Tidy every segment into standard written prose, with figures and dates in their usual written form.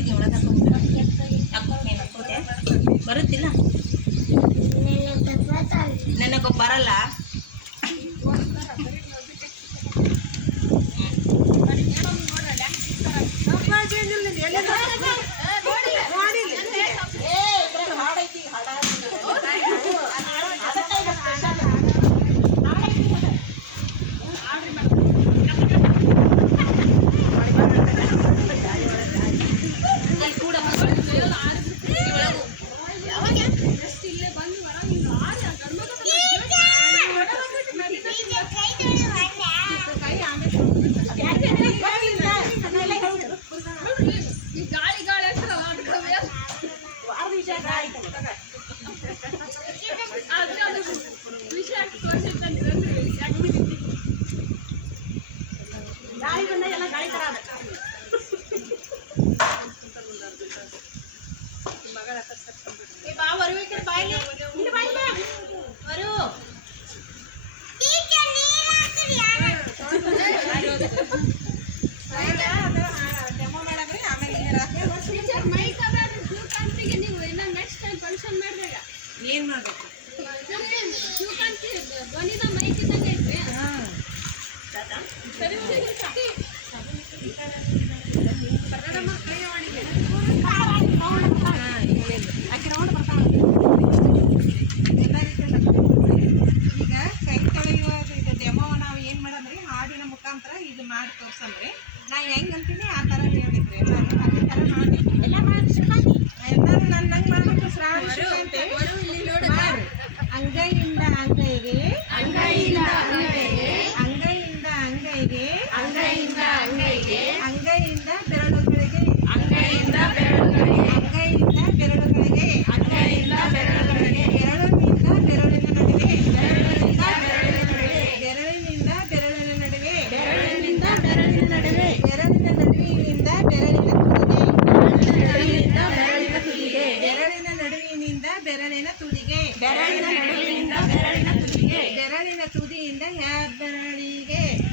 ಇದು ಒಳಗೆ ಹಾಕೋ ನೀನು ಹಾಕೋದೆ ಬರುತ್ತಿಲ್ಲ ನನಗೆ ಬರಲ್ಲ. ಏನ್ ಮಾಡ್ಬೇಕು ಈಗ ಕೈ ತೊಳೆಯುವುದು ಇದು ಡೆಮೋ ನಾವು ಏನು ಮಾಡಂದ್ರಿ ಹಾಡಿನ ಮುಖಾಂತರ ಇದು ಮಾಡಿ ತೋರ್ಸಂದ್ರಿ ನಾ ಹೆಂಗೆ ಅಂತೀನಿ ಆ ಥರ ಹೇಳ್ಬೇಕ್ರಿ ಎಲ್ಲರೂ ಅದೇ ಥರ ಮಾಡಿ ಎಲ್ಲ ಮಾಡಿ ಎಲ್ಲರೂ ನಂಗೆ ಮಾಡಬೇಕು ಶ್ರಾವಣ ಅಂಗೈಯಿಂದ ಅಂಗೈಗೆ ಅಂಗೈಯಿಂದ ಅಂಗೈಗೆ ಅಂಗೈಯಿಂದ ಅಂಗೈಗೆ ಅಂಗೈಯಿಂದ ಅಂಗೈಗೆ ಅಂಗೈಯಿಂದ ಬೆರಳುಗಳಿಗೆ ಅಂಗೈಯಿಂದ ಬೆರಳುಗಳಿಗೆ ಅಂಗೈಯಿಂದ ಬೆರಳುಗಳಿಗೆ ಅಂಗೈಯಿಂದ ಬೆರಳುಗಳಿಗೆ ಬೆರಳಿನಿಂದ ಬೆರಳಿನ ನಡುವೆ ಬೆರಳಿನಿಂದ ಬೆರಳಿನ ನಡುವೆ ಬೆರಳಿನಿಂದ ಬೆರಳಿನ ನಡುವೆ ಬೆರಳಿನ ನಡುವಿನಿಂದ ಬೆರಳಿನ ತುದಿಗೆ ಬೆರಳಿನ ನಡುವಿನಿಂದ ಬೆರಳಿನ ತುದಿಗೆ ಬೆರಳಿನ ನಡುವಿನಿಂದ ಬೆರಳಿನ ತುದಿಗೆ ಬೆರಳಿನ ತುದಿಯಿಂದ ಹೆಬ್ಬೆರಳಿಗೆ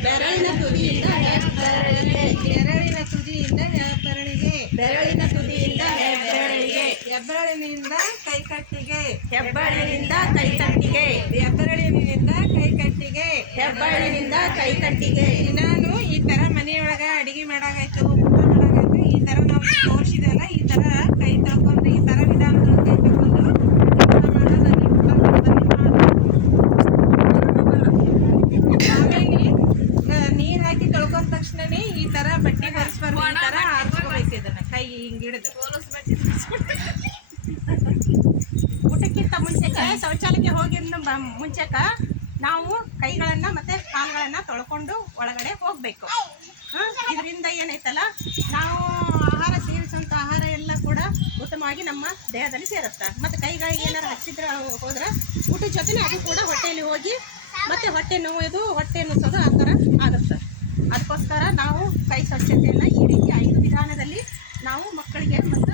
ಬೆರಳಿನ ತುದಿಯಿಂದ ಹೆಬ್ಬೆರಳಿಗೆ ಬೆರಳಿನ ತುದಿಯಿಂದ ಹೆಬ್ಬೆರಳಿಗೆ ಬೆರಳಿನ ತುದಿಯಿಂದ ಹೆಬ್ಬೆರಳಿಗೆ ಹೆಬ್ಬೆರಳಿನಿಂದ ಕೈಕಟ್ಟಿಗೆ ಹೆಬ್ಬೆರಳಿನಿಂದ ಕೈಕಟ್ಟಿಗೆ ಹೆಬ್ಬೆರಳಿನಿಂದ ಕೈಕಟ್ಟಿಗೆ ಹೆಬ್ಬೆರಳಿನಿಂದ ಕೈಕಟ್ಟಿಗೆ ನಾನು ಈ ಥರ ಮನೆಯೊಳಗೆ ಅಡಿಗೆ ಮಾಡಾಗಾಯ್ತು ಊಟ ಮಾಡಾಗಾಯ್ತು ಈ ಥರ ನಾವು ತೋರಿಸಿದೆಲ್ಲ ಈ ಥರ ಕೈ ತಗೊಂಡು ಈ ಥರ ವಿಧಾನಗಳು ಕೈ ತಗೊಂಡು ನೀರು ಹಾಕಿ ತೊಳ್ಕೊಂಡ ತಕ್ಷಣನೇ ಈ ಥರ ಬಟ್ಟೆ ಹೊರಿಸ್ಬಾರ್ದು ಈ ಥರ ಆರಿಸ್ಕೋಬೇಕು ಇದನ್ನು ಕೈ ಹಿಂಗೆ ಹಿಡಿದು ಊಟಕ್ಕಿಂತ ಮುಂಚೆಗೆ ಶೌಚಾಲಯಕ್ಕೆ ಹೋಗಿ ಮುಂಚೆಕ ನಾವು ಕೈಗಳನ್ನು ಮತ್ತು ಕಾಲುಗಳನ್ನು ತೊಳ್ಕೊಂಡು ಒಳಗಡೆ ಹೋಗಬೇಕು. ಇದರಿಂದ ಏನೈತಲ್ಲ ನಾವು ಆಹಾರ ಸೇವಿಸುವಂಥ ಆಹಾರ ಎಲ್ಲ ಕೂಡ ಉತ್ತಮವಾಗಿ ನಮ್ಮ ದೇಹದಲ್ಲಿ ಸೇರುತ್ತೆ. ಮತ್ತು ಕೈಗಳಿಗೆ ಏನಾರು ಹಚ್ಚಿದ್ರೆ ಹೋದ್ರೆ ಊಟದ ಜೊತೆನೇ ಅದು ಕೂಡ ಹೊಟ್ಟೆಯಲ್ಲಿ ಹೋಗಿ ಮತ್ತು ಹೊಟ್ಟೆ ನೋಯೋದು ಹೊಟ್ಟೆ ನುಸೋದು ಆ ಥರ ಆಗುತ್ತೆ. ಅದಕ್ಕೋಸ್ಕರ ನಾವು ಕೈ ಸ್ವಚ್ಛತೆಯನ್ನು ಈ ರೀತಿ 5 ವಿಧಾನದಲ್ಲಿ ನಾವು ಮಕ್ಕಳಿಗೆ ಮತ್ತು